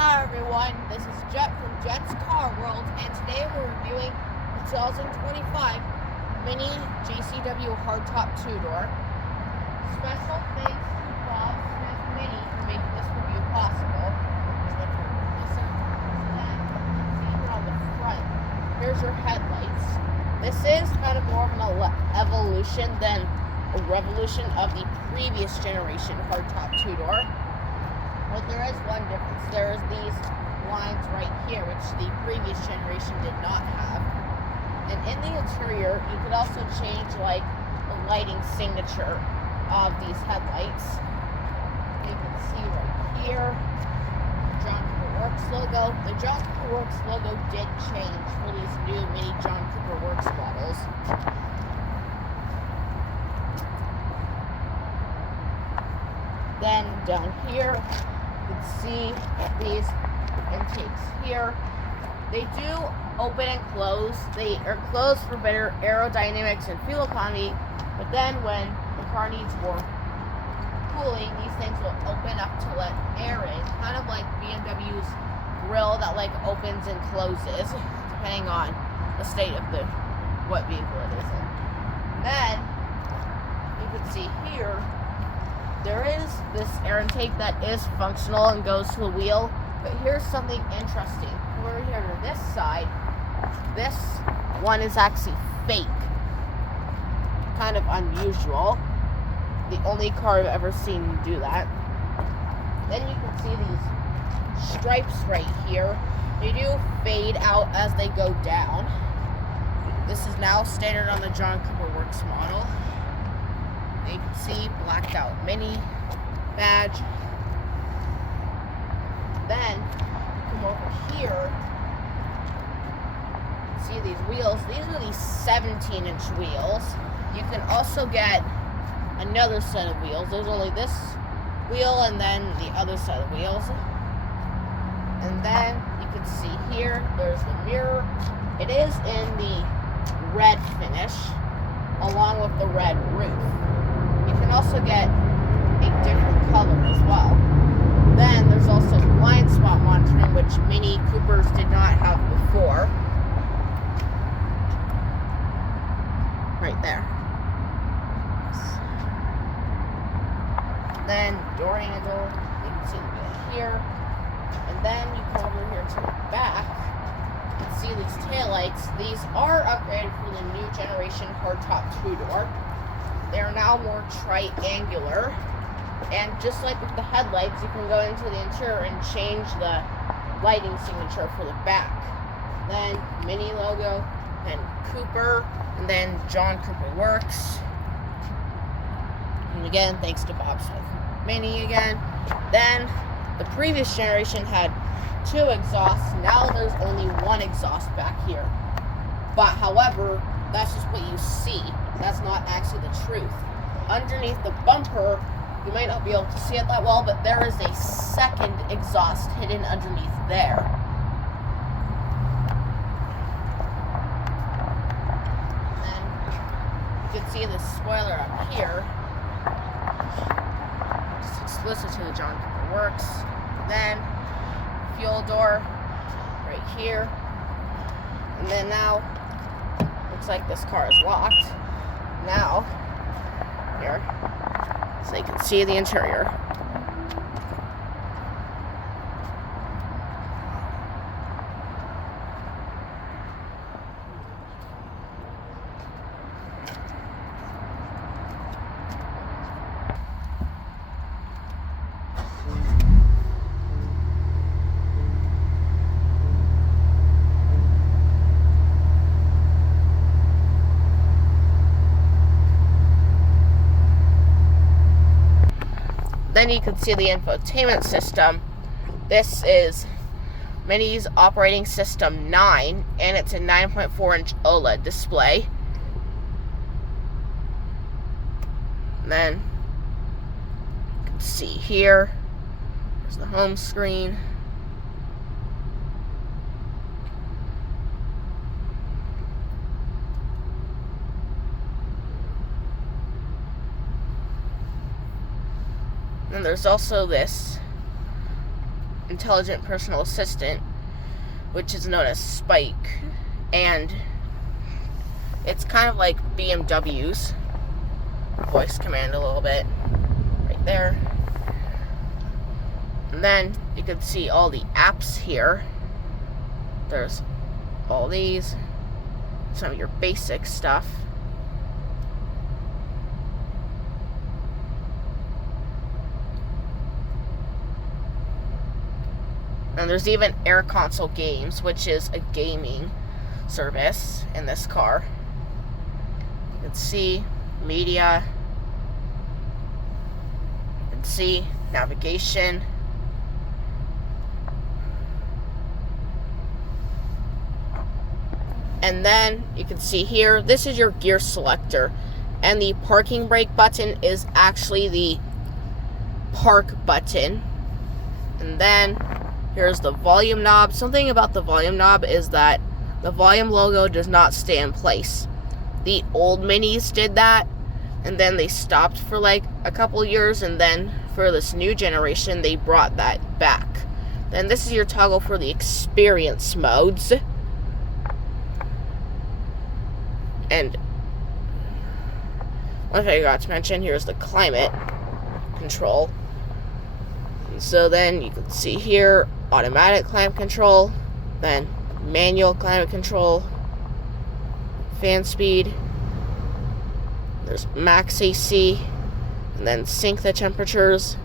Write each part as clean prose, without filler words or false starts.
Hi everyone, this is Jet from Jet's Car World, and today we're reviewing the 2025 Mini JCW Hardtop 2-door. Special thanks to Bob Smith Mini for making this review possible. On the front, here's your headlights. This is kind of more of an evolution than a revolution of the previous generation hardtop 2-door. But there is one difference. There's these lines right here, which the previous generation did not have. And in the interior, you could also change like the lighting signature of these headlights. You can see right here, John Cooper Works logo. The John Cooper Works logo did change for these new mini John Cooper Works models. Then down here, you can see these intakes here. They do open and close. They are closed for better aerodynamics and fuel economy, but then when the car needs more cooling, these things will open up to let air in, kind of like BMW's grill that like opens and closes depending on the state of what vehicle it is in. And then you can see here there is this air intake that is functional and goes to the wheel, but here's something interesting. Over here to this side, this one is actually fake. Kind of unusual. The only car I've ever seen do that. Then you can see these stripes right here. They do fade out as they go down. This is now standard on the John Cooper Works model. You can see blacked out mini badge. Then you come over here, see these wheels. These are these 17-inch wheels. You can also get another set of wheels. There's only this wheel and then the other set of wheels. And then you can see here, there's the mirror. It is in the red finish along with the red roof. You can also get a different color as well. Then there's also blind spot monitoring, which Mini Coopers did not have before. Right there. Then door handle, you can see the wheel here. And then you come over here to the back and see these taillights. These are upgraded for the new generation hardtop 2-door. They are now more triangular, and just like with the headlights, you can go into the interior and change the lighting signature for the back. Then Mini logo, and Cooper, and then John Cooper Works. And again, thanks to Bob Smith Mini again. Then the previous generation had 2 exhausts. Now there's only 1 exhaust back here. But however, that's just what you see. That's not actually the truth. Underneath the bumper, you might not be able to see it that well, but there is a second exhaust hidden underneath there. And you can see the spoiler up here. Just exclusive to the John Cooper Works. Then fuel door right here. And then now, looks like this car is locked. Now, here, so you can see the interior. Then you can see the infotainment system. This is Mini's operating system 9, and it's a 9.4-inch OLED display. And then you can see here, there's the home screen. And there's also this intelligent personal assistant, which is known as Spike, and it's kind of like BMW's voice command a little bit, right there. And then you can see all the apps here. There's all these, some of your basic stuff. And there's even Air Console Games, which is a gaming service in this car. You can see media. You can see navigation. And then you can see here, this is your gear selector. And the parking brake button is actually the park button. And then here's the volume knob. Something about the volume knob is that the volume logo does not stay in place. The old Minis did that, and then they stopped for like a couple years, and then for this new generation, they brought that back. Then this is your toggle for the experience modes. And one thing I forgot to mention, here's the climate control. And so then you can see here, automatic climate control, then manual climate control, fan speed, there's max AC, and then sync the temperatures,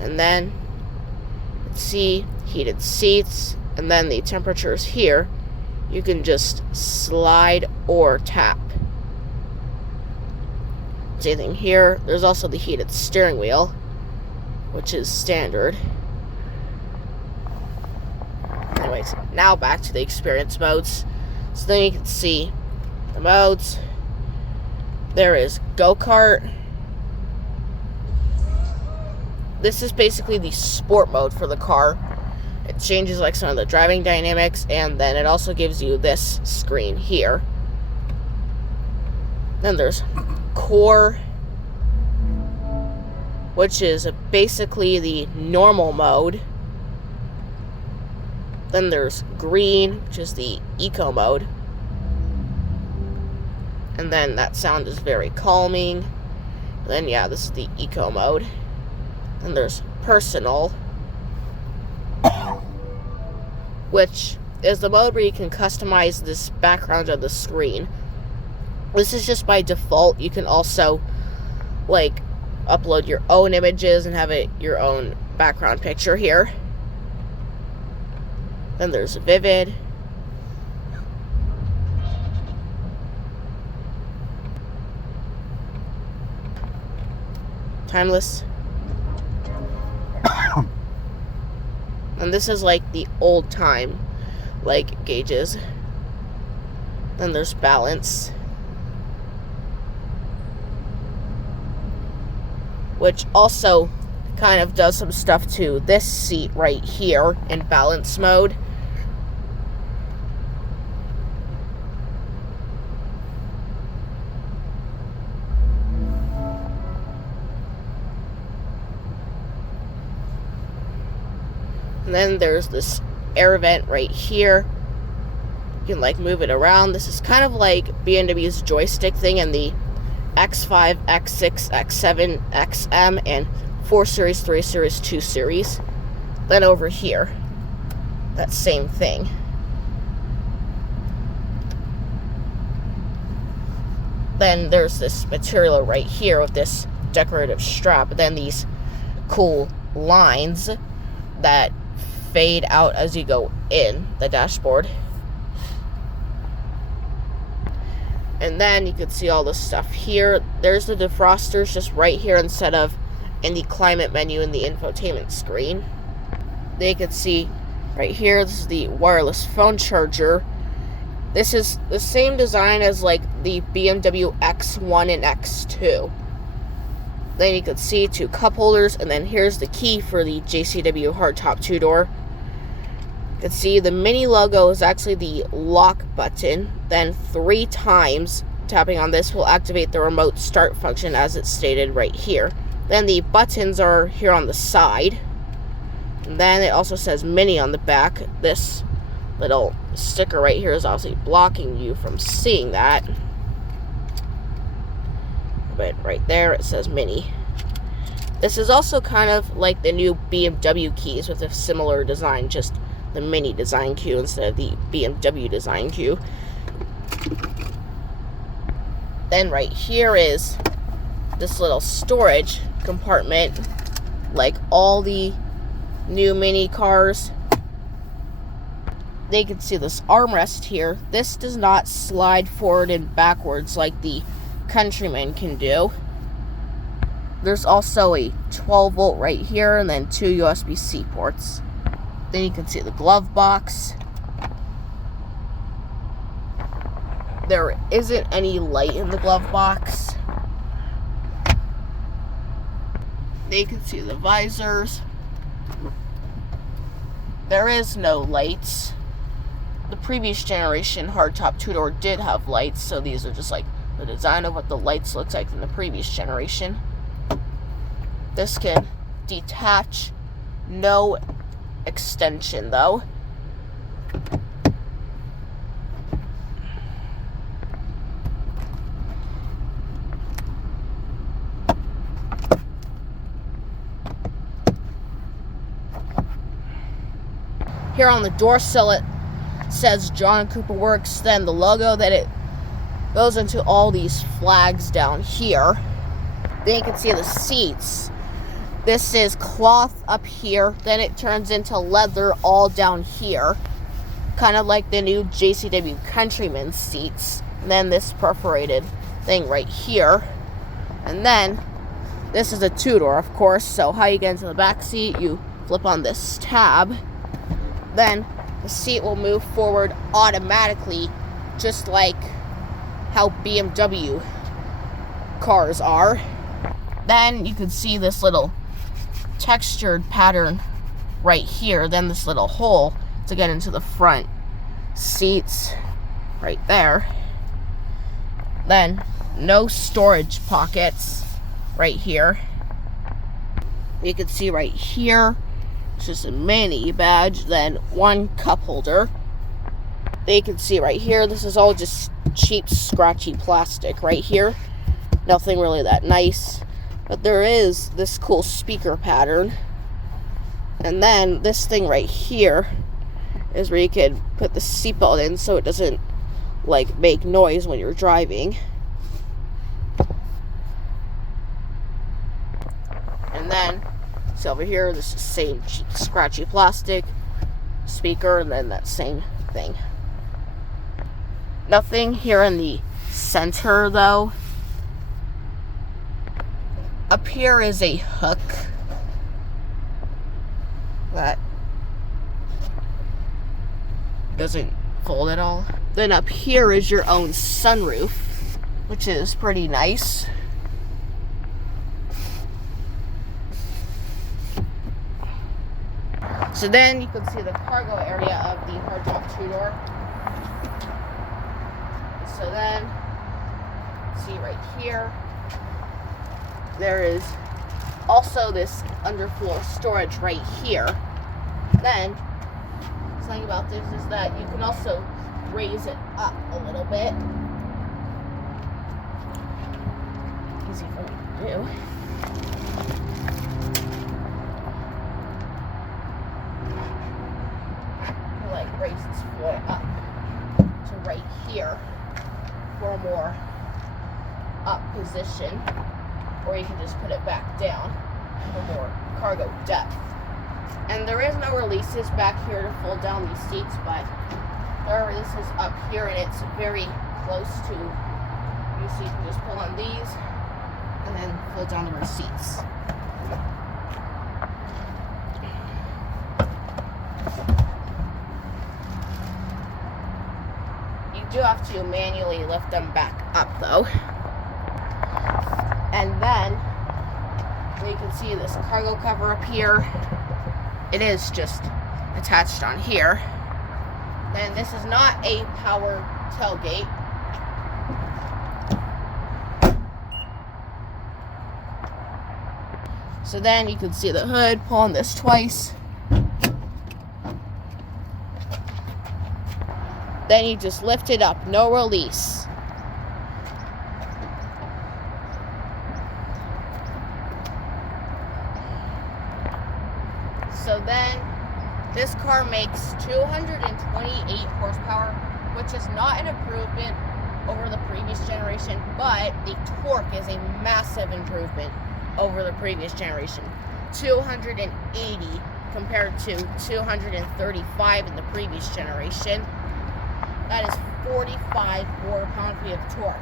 and then see heated seats, and then the temperatures here you can just slide or tap. Same thing here. There's also the heated steering wheel, which is standard. Anyways, now back to the experience modes. So then you can see the modes. There is go-kart. This is basically the sport mode for the car. It changes like some of the driving dynamics, and then it also gives you this screen here. Then there's core, which is basically the normal mode. Then there's green, which is the eco mode. And then that sound is very calming. Then yeah, this is the eco mode. Then there's personal, which is the mode where you can customize this background of the screen. This is just by default. You can also like upload your own images and have it your own background picture here. Then there's vivid. Timeless. And this is like the old time like gauges. Then there's balance, which also kind of does some stuff to this seat right here in balance mode. And then there's this air vent right here. You can like move it around. This is kind of like BMW's joystick thing in the X5, X6, X7, XM, and 4 Series, 3 Series, 2 Series. Then over here, that same thing. Then there's this material right here with this decorative strap. But then these cool lines that fade out as you go in the dashboard. And then you can see all this stuff here. There's the defrosters just right here instead of in the climate menu in the infotainment screen. Then you can see right here, this is the wireless phone charger. This is the same design as like the BMW X1 and X2. Then you can see 2 cup holders, and then here's the key for the JCW hardtop 2-door. You can see the Mini logo is actually the lock button. Then 3 times tapping on this will activate the remote start function as it's stated right here. Then the buttons are here on the side. And then it also says Mini on the back. This little sticker right here is obviously blocking you from seeing that. But right there it says Mini. This is also kind of like the new BMW keys with a similar design, just the Mini design cue instead of the BMW design cue. Then right here is this little storage compartment, like all the new Mini cars. They can see this armrest here. This does not slide forward and backwards like the Countryman can do. There's also a 12 volt right here and then 2 USB-C ports. Then you can see the glove box. There isn't any light in the glove box. Then you can see the visors. There is no lights. The previous generation hardtop two-door did have lights, so these are just like the design of what the lights looked like in the previous generation. This can detach, no extension though. Here on the door sill it says John Cooper Works, then the logo, that it goes into all these flags down here. Then you can see the seats. This is cloth up here, then it turns into leather all down here. Kind of like the new JCW Countryman seats. And then this perforated thing right here. And then, this is a two-door, of course, so how you get into the back seat, you flip on this tab. Then, the seat will move forward automatically, just like how BMW cars are. Then, you can see this little textured pattern right here, then this little hole to get into the front seats right there. Then no storage pockets right here. You can see right here it's just a Mini badge, then one cup holder. Then you can see right here, this is all just cheap scratchy plastic right here. Nothing really that nice. But there is this cool speaker pattern. And then this thing right here is where you can put the seatbelt in so it doesn't like make noise when you're driving. And then, so over here, this is the same cheap scratchy plastic speaker, and then that same thing. Nothing here in the center though. Up here is a hook that doesn't fold at all. Then up here is your own sunroof, which is pretty nice. So then you can see the cargo area of the hardtop two-door. So then, see right here, there is also this underfloor storage right here. Then, something about this is that you can also raise it up a little bit. Easy for me to do. You like raise this floor up to right here for a more up position. Or you can just put it back down for more cargo depth. And there is no releases back here to fold down these seats, but there are releases up here, and it's very close to you, so you can just pull on these and then fold down the seats. You do have to manually lift them back up though. And then you can see this cargo cover up here. It is just attached on here. Then this is not a power tailgate. So then you can see the hood, pull on this twice. Then you just lift it up, no release. So then this car makes 228 horsepower, which is not an improvement over the previous generation, but the torque is a massive improvement over the previous generation. 280 compared to 235 in the previous generation. That is 45 more pound-feet of torque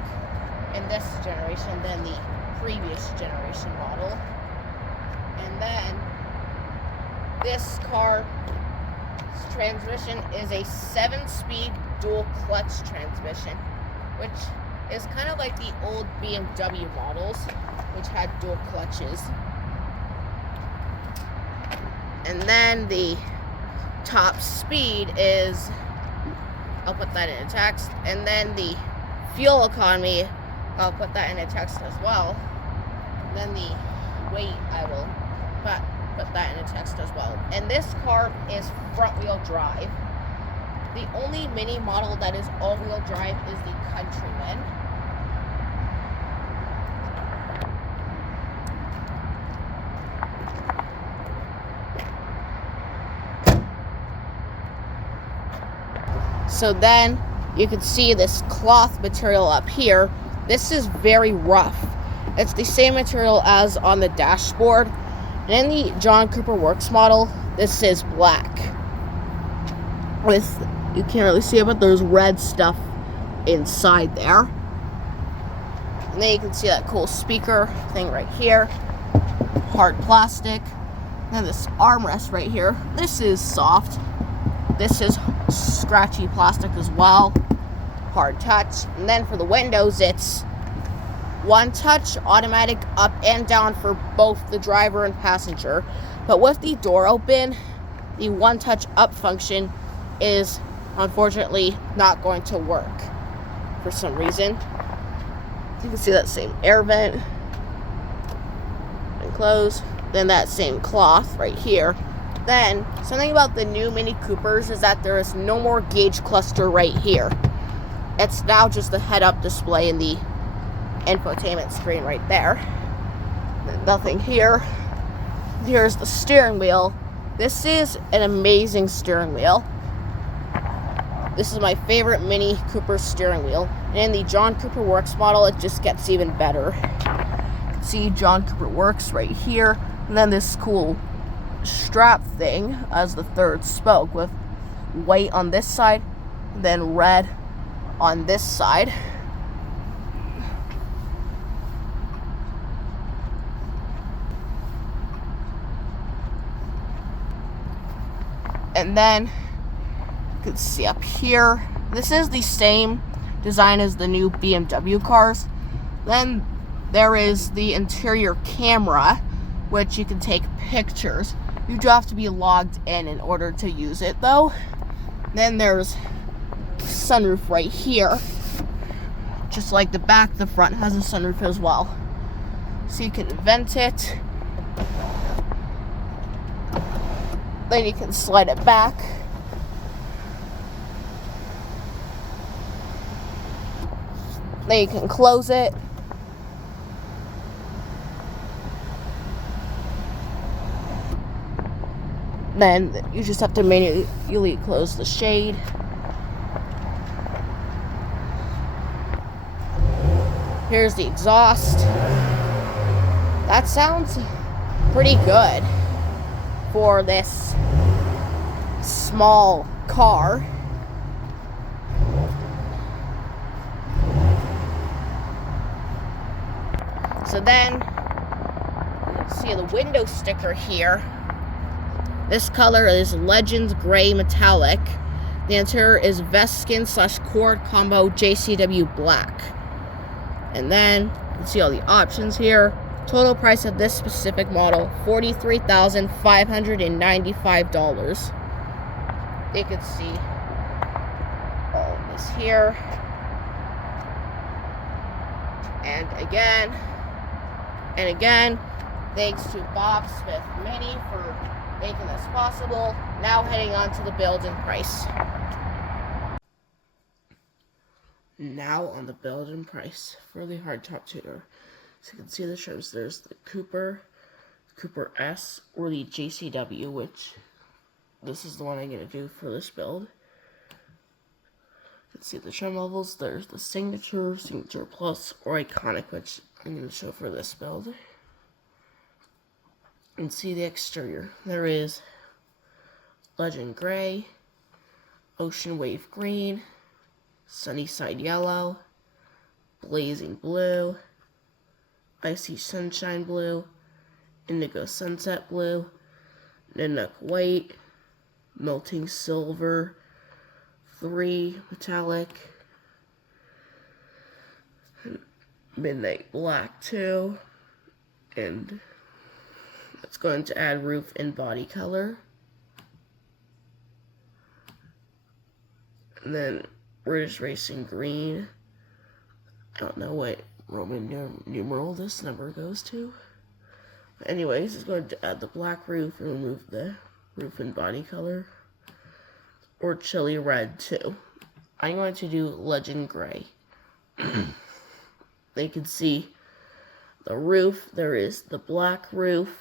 in this generation than the previous generation model. And then this car's transmission is a 7-speed dual clutch transmission, which is kind of like the old BMW models, which had dual clutches. And then the top speed is, I'll put that in a text, and then the fuel economy, I'll put that in a text as well. And then the weight, I will put that in a text as well. And this car is front-wheel drive. The only mini model that is all-wheel drive is the Countryman. So then you can see this cloth material up here. This is very rough. It's the same material as on the dashboard. And in the John Cooper Works model, this is black. You can't really see it, but there's red stuff inside there. And then you can see that cool speaker thing right here. Hard plastic. And this armrest right here. This is soft. This is scratchy plastic as well. Hard touch. And then for the windows, it's one touch, automatic up and down for both the driver and passenger. But with the door open, the one touch up function is unfortunately not going to work for some reason. You can see that same air vent and close. Then that same cloth right here. Then something about the new Mini Coopers is that there is no more gauge cluster right here. It's now just the head-up display in the infotainment screen right there. Nothing here. Here's the steering wheel. This is an amazing steering wheel. This is my favorite Mini Cooper steering wheel. And in the John Cooper Works model, it just gets even better. You can see John Cooper Works right here. And then this cool strap thing as the third spoke with white on this side, and then red on this side. And then you can see up here, this is the same design as the new BMW cars. Then there is the interior camera, which you can take pictures. You do have to be logged in order to use it though. Then there's sunroof right here. Just like the back, the front has a sunroof as well. So you can vent it. Then you can slide it back. Then you can close it. Then you just have to manually close the shade. Here's the exhaust. That sounds pretty good for this small car. So then, you can see the window sticker here. This color is Legends Gray Metallic. The interior is Veskin / Cord Combo JCW Black. And then, you can see all the options here. Total price of this specific model, $43,595. You can see all of this here. And again, Thanks to Bob Smith Mini for making this possible. Now heading on to the build and price. Now on the build and price for the hardtop tuner. So you can see the trims. There's the Cooper S, or the JCW, which this is the one I'm going to do for this build. You can see the trim levels. There's the Signature Plus, or Iconic, which I'm going to show for this build. And see the exterior. There is Legend Gray, Ocean Wave Green, Sunnyside Yellow, Blazing Blue, Icy Sunshine Blue, Indigo Sunset Blue, Nanook White, Melting Silver, 3 Metallic, Midnight Black 2, and it's going to add roof and body color. And then British Racing Green. I don't know what Roman numeral this number goes to. But anyways, it's going to add the black roof and remove the roof and body color. Or Chili Red 2. I'm going to do Legend Gray. They can see the roof. There is the black roof,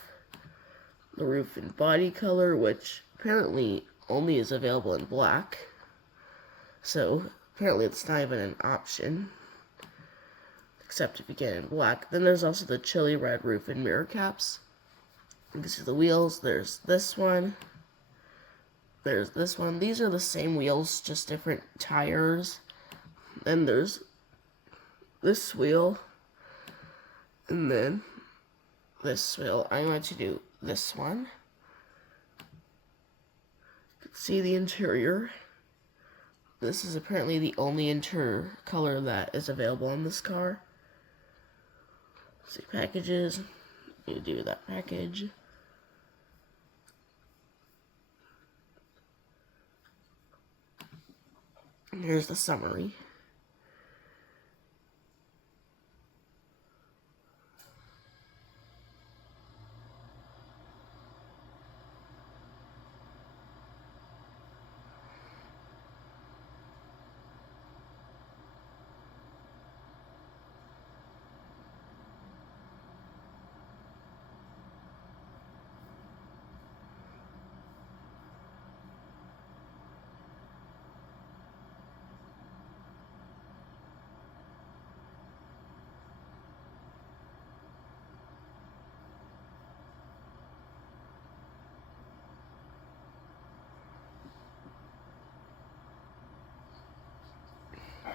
the roof and body color, which apparently only is available in black. So apparently it's not even an option, except if you get it in black. Then there's also the chili red roof and mirror caps. You can see the wheels. There's this one. There's this one. These are the same wheels, just different tires. Then there's this wheel. And then this wheel. I'm going to do this one. You can see the interior. This is apparently the only interior color that is available in this car. See packages. You do that package. And here's the summary.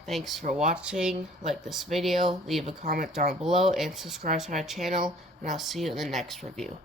Thanks for watching. Like this video, leave a comment down below, and subscribe to my channel, and I'll see you in the next review.